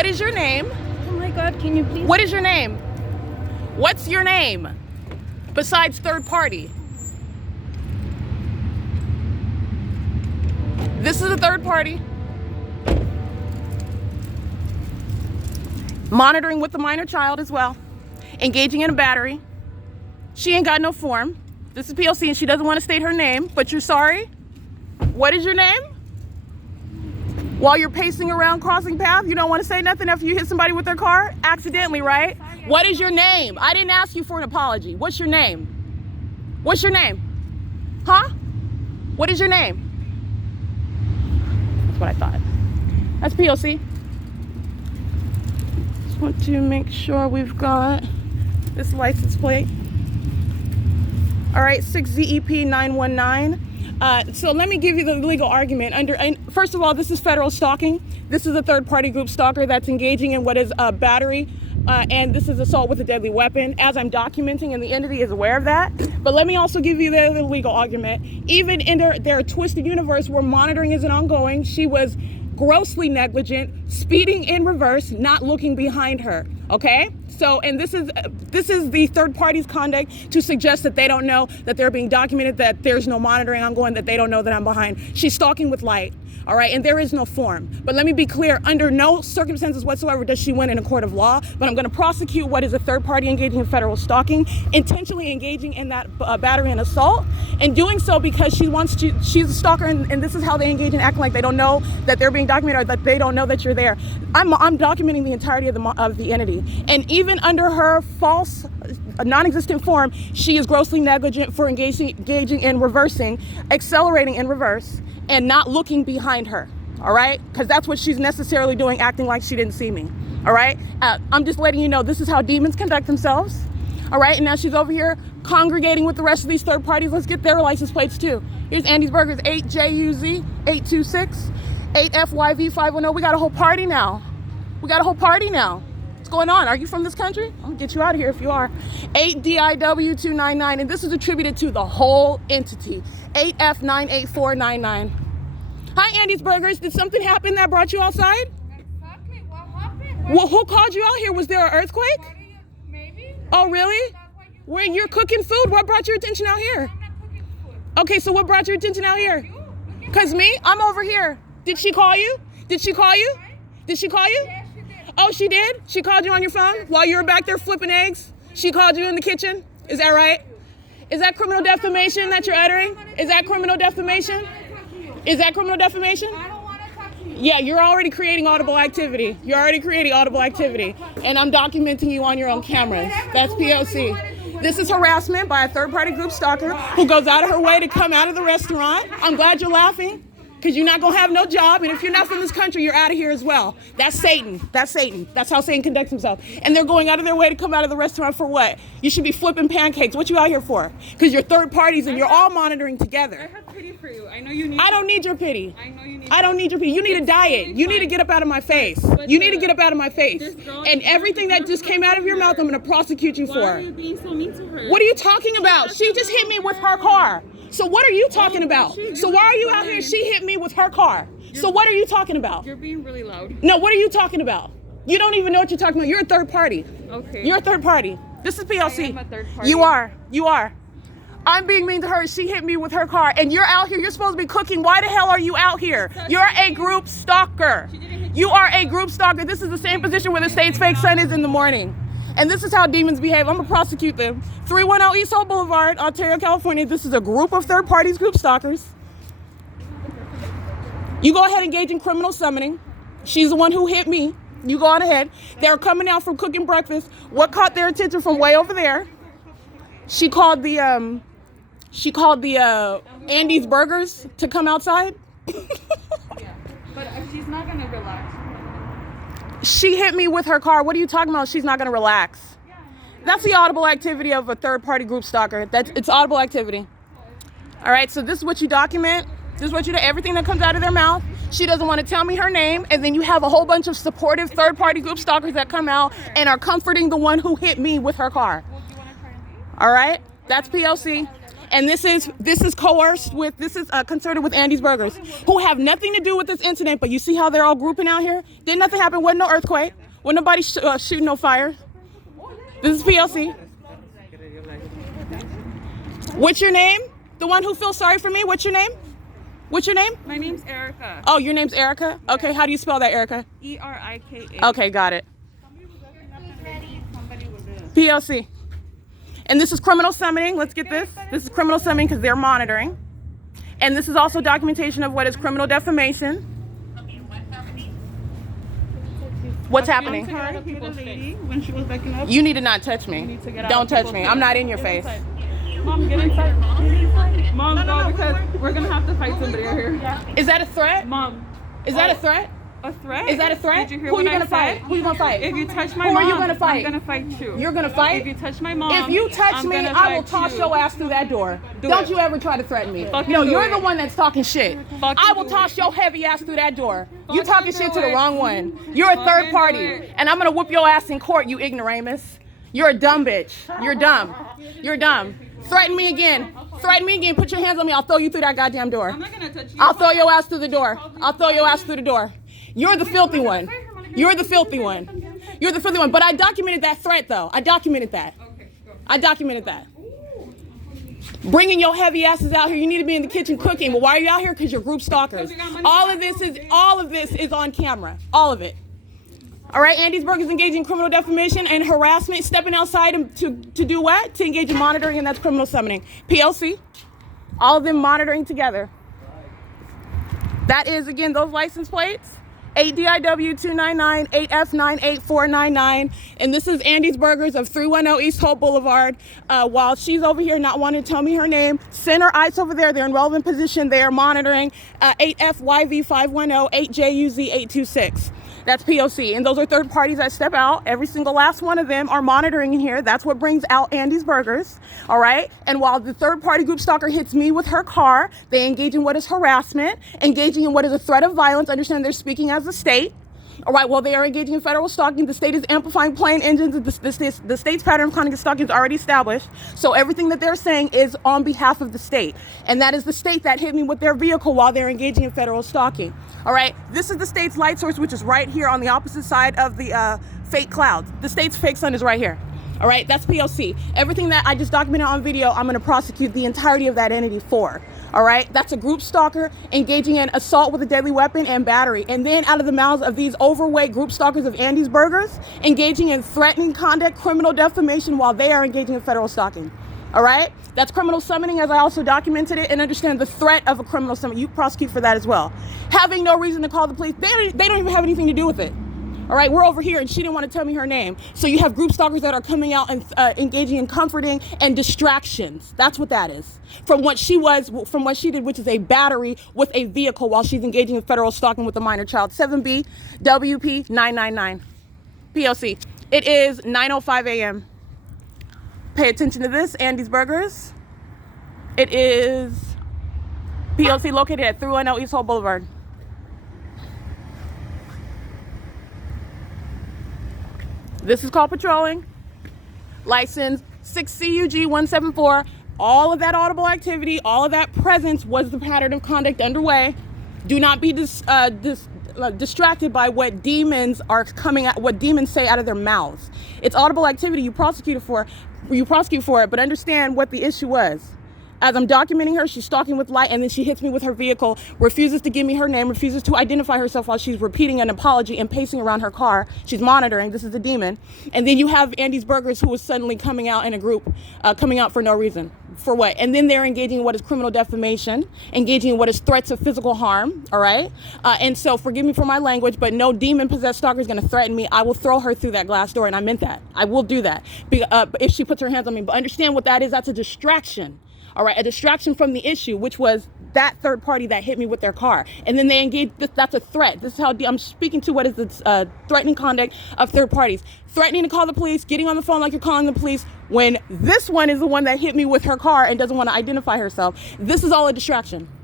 What is your name? Oh my God, can you please? What is your name? What's your name? Besides third party. This is a third party. Monitoring with the minor child as well. Engaging in a battery. She ain't got no form. This is P.O.C. and she doesn't want to state her name, but you're sorry? What is your name? While you're pacing around crossing paths, you don't want to say nothing after you hit somebody with their car? Accidentally, right? What is your name? I didn't ask you for an apology. What's your name? What's your name? Huh? What is your name? That's what I thought. That's P.O.C. Just want to make sure we've got this license plate. All right, 6ZEP919. So let me give you the legal argument. First of all, this is federal stalking. This is a third-party group stalker that's engaging in what is a battery, and this is assault with a deadly weapon, as I'm documenting, and the entity is aware of that. But let me also give you the legal argument. Even in their twisted universe where monitoring isn't ongoing, she was grossly negligent, speeding in reverse, not looking behind her. Okay? So, and this is the third party's conduct to suggest that they don't know that they're being documented, that there's no monitoring ongoing, that they don't know that I'm behind. She's stalking with light, all right? And there is no form. But let me be clear, under no circumstances whatsoever does she win in a court of law, but I'm gonna prosecute what is a third party engaging in federal stalking, intentionally engaging in that battery and assault, and doing so because she's a stalker, and this is how they engage in acting like they don't know that they're being documented or that they don't know that you're there. I'm documenting the entirety of the entity. And even under her false, non-existent form, she is grossly negligent for engaging in reversing, accelerating in reverse, and not looking behind her, all right? Because that's what she's necessarily doing, acting like she didn't see me, all right? I'm just letting you know this is how demons conduct themselves, all right? And now she's over here congregating with the rest of these third parties. Let's get their license plates too. Here's Andy's Burgers, 8JUZ826, 8FYV510. We got a whole party now. We got a whole party now. What's going on? Are you from this country? I'm gonna get you out of here if you are. 8DIW299, and this is attributed to the whole entity. 8F98499. Hi, Andy's Burgers. Did something happen that brought you outside? Exactly. What happened? Well, who called you out here? Was there an earthquake? Maybe. Oh, really? When you're cooking food, what brought your attention out here? I'm not cooking food. Okay, so what brought your attention out here? You? Cause me? I'm over here. Did she call you? Did she call you? Did she call you? Yes, she did. Oh, she did? She called you on your phone while you were back there flipping eggs? She called you in the kitchen? Is that right? Is that criminal defamation that you're uttering? Is that criminal defamation? Is that criminal defamation? I don't want to talk to you. Yeah, you're already creating audible activity. You're already creating audible activity. And I'm documenting you on your own cameras. That's P.O.C. This is harassment by a third-party group stalker who goes out of her way to come out of the restaurant. I'm glad you're laughing, because you're not going to have no job, and if you're not from this country, you're out of here as well. That's Satan. That's Satan. That's how Satan conducts himself. And they're going out of their way to come out of the restaurant for what? You should be flipping pancakes. What you out here for? Because you're third parties and you're all monitoring together. I have pity for you. I know you need. I don't need your pity. I know you need. I don't need your pity. You need a diet. You need to get up out of my face. You need to get up out of my face. And everything that just came out of your mouth, I'm going to prosecute you Why for. are you being so mean to her? What are you talking about? She just hit me with her car. So what are you talking about? So why are you out here? She hit me with her car. So what are you talking about? You're being really loud. No, what are you talking about? You don't even know what you're talking about. You're a third party. Okay. You're a third party. This is P.O.C. I am a third party. You are. You are. I'm being mean to her. She hit me with her car. And you're out here. You're supposed to be cooking. Why the hell are you out here? You're a group stalker. You are a group stalker. This is the same position where the state's fake sun is in the morning. And this is how demons behave. I'm going to prosecute them. 310 East Hope Boulevard, Ontario, California. This is a group of third parties, group stalkers. You go ahead and engage in criminal summoning. She's the one who hit me. You go on ahead. They're coming out from cooking breakfast. What caught their attention from way over there? She called the Andy's Burgers to come outside. Yeah. But she's not gonna relax. She hit me with her car. What are you talking about? She's not gonna relax. That's the audible activity of a third-party group stalker. It's audible activity. All right, so this is what you document. This is what you do. Everything that comes out of their mouth. She doesn't want to tell me her name, and then you have a whole bunch of supportive third-party group stalkers that come out and are comforting the one who hit me with her car. Well, do you want to try and leave? All right, that's P.O.C. And this is coerced with, this is concerted with Andy's Burgers, who have nothing to do with this incident, but you see how they're all grouping out here? Did nothing happen, wasn't no earthquake, wasn't nobody shooting no fire. This is P.O.C. What's your name? The one who feels sorry for me, what's your name? What's your name? My name's Erica. Oh, your name's Erica? Okay, how do you spell that, Erica? E-R-I-K-A. Okay, got it. P.O.C. And this is criminal summoning. Let's get this. This is criminal summoning because they're monitoring. And this is also documentation of what is criminal defamation. What's happening? When she was backing up. You need to not touch me. need to get out. Don't touch me. I'm not in your face. Mom, get inside. Mom, go, because we're gonna have to fight somebody out here. Yeah. Is that a threat? Mom. Is that a threat? A threat? Is that a threat? Did you hear Who what you I gonna fight? said? Who you gonna fight? If you touch my Who mom, are you gonna fight? I'm gonna fight you. You're gonna fight? If you touch my mom, If you touch I'm me, gonna I will fight toss you. your ass through that door. Do Don't it. you ever try to threaten me. Fucking No, do you're it. the one that's talking shit. Fucking I will do toss it. your heavy ass through that door. You Fucking talking shit do to the it. wrong one. You're a Fucking third do party, it. and I'm gonna whoop your ass in court, you ignoramus. You're a dumb bitch. You're dumb. You're dumb. Threaten me again. Threaten me again. Put your hands on me. I'll throw you through that goddamn door. I'm not gonna touch you. I'll throw your ass through the door. I'll throw your ass through the door. You're the filthy one. You're the filthy one. You're the filthy one. But I documented that threat, though. I documented that. Okay, go. I documented that. Bringing your heavy asses out here. You need to be in the kitchen cooking. But why are you out here? Because you're group stalkers. All of this is on camera. All of it. All right, Andy's Burgers engaging in criminal defamation and harassment, stepping outside to do what? To engage in monitoring, and that's criminal summoning. P.O.C. All of them monitoring together. That is, again, those license plates. 8DIW299, 8F98499, and this is Andy's Burgers of 310 East Hope Boulevard. While she's over here not wanting to tell me her name, send her ice over there. They're in relevant position. They are monitoring 8FYV510, 8JUZ826. That's P.O.C. And those are third parties that step out. Every single last one of them are monitoring in here. That's what brings out Andy's Burgers. All right. And while the third party group stalker hits me with her car, they engage in what is harassment, engaging in what is a threat of violence. Understand they're speaking as a state. All right, well, they are engaging in federal stalking. The state is amplifying plain engines. The state's pattern of conduct stalking is already established. So everything that they're saying is on behalf of the state. And that is the state that hit me with their vehicle while they're engaging in federal stalking. All right, this is the state's light source, which is right here on the opposite side of the fake clouds. The state's fake sun is right here. All right, that's P.O.C. Everything that I just documented on video, I'm going to prosecute the entirety of that entity for. All right, that's a group stalker engaging in assault with a deadly weapon and battery. And then out of the mouths of these overweight group stalkers of Andy's Burgers, engaging in threatening conduct, criminal defamation while they are engaging in federal stalking. All right, that's criminal summoning, as I also documented it, and understand the threat of a criminal summon. You prosecute for that as well. Having no reason to call the police, they don't even have anything to do with it. All right, we're over here and she didn't want to tell me her name. So you have group stalkers that are coming out and engaging in comforting and distractions. That's what that is. From what she did, which is a battery with a vehicle while she's engaging in federal stalking with a minor child. 7B WP 999 P.O.C. It is 9:05 a.m. Pay attention to this, Andy's Burgers. It is P.O.C. located at 310 East Hope Boulevard. This is called patrolling. License 6CUG174. All of that audible activity, all of that presence was the pattern of conduct underway. Do not be distracted by what demons are coming at, what demons say out of their mouths. It's audible activity. You prosecute for it, but understand what the issue was. As I'm documenting her, she's stalking with light, and then she hits me with her vehicle, refuses to give me her name, refuses to identify herself while she's repeating an apology and pacing around her car. She's monitoring. This is a demon. And then you have Andy's Burgers, who is suddenly coming out in a group, coming out for no reason. For what? And then they're engaging in what is criminal defamation, engaging in what is threats of physical harm, all right? And so forgive me for my language, but no demon-possessed stalker is going to threaten me. I will throw her through that glass door, and I meant that. I will do that if she puts her hands on me. But understand what that is. That's a distraction. All right, a distraction from the issue, which was that third party that hit me with their car. And then they engage, that's a threat. This is how I'm speaking to what is the threatening conduct of third parties. Threatening to call the police, getting on the phone like you're calling the police, when this one is the one that hit me with her car and doesn't want to identify herself. This is all a distraction.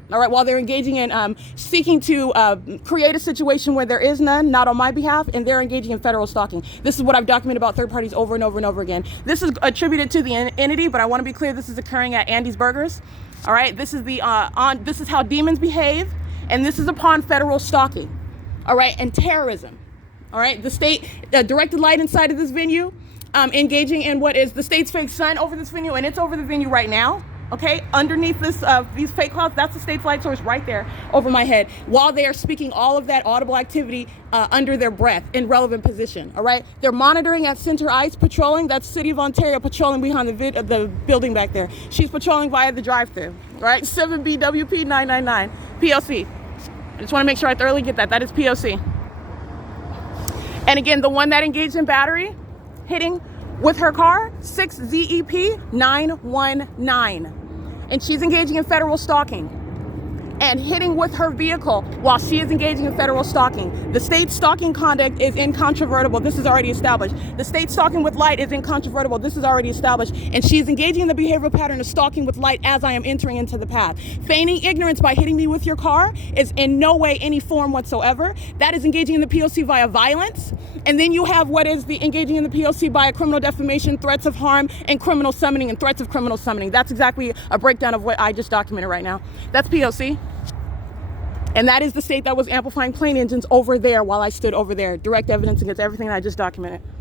All right, while they're engaging in seeking to create a situation where there is none, not on my behalf, and they're engaging in federal stalking. This is what I've documented about third parties over and over and over again. This is attributed to the entity, but I want to be clear, this is occurring at Andy's Burgers. All right, this is the this is how demons behave, and this is upon federal stalking. All right, and terrorism. All right, the state directed light inside of this venue, engaging in what is the state's fake sun over this venue, and it's over the venue right now. Okay, underneath this these fake clouds, that's the state's light source right there over my head, while they are speaking all of that audible activity under their breath in relevant position. All right, they're monitoring at Center Ice, patrolling. That's City of Ontario patrolling behind the building back there. She's patrolling via the drive-through. All right, 7BWP 999 P.O.C. I just want to make sure I thoroughly get that. That is P.O.C. And again, the one that engaged in battery, hitting with her car, 6ZEP 919. And she's engaging in federal stalking and hitting with her vehicle while she is engaging in federal stalking. The state stalking conduct is incontrovertible. This is already established. The state stalking with light is incontrovertible. This is already established. And she's engaging in the behavioral pattern of stalking with light as I am entering into the path. Feigning ignorance by hitting me with your car is in no way any form whatsoever. That is engaging in the P.O.C. via violence. And then you have what is the engaging in the P.O.C. by criminal defamation, threats of harm, and criminal summoning, and threats of criminal summoning. That's exactly a breakdown of what I just documented right now. That's P.O.C. And that is the state that was amplifying plane engines over there while I stood over there. Direct evidence against everything I just documented.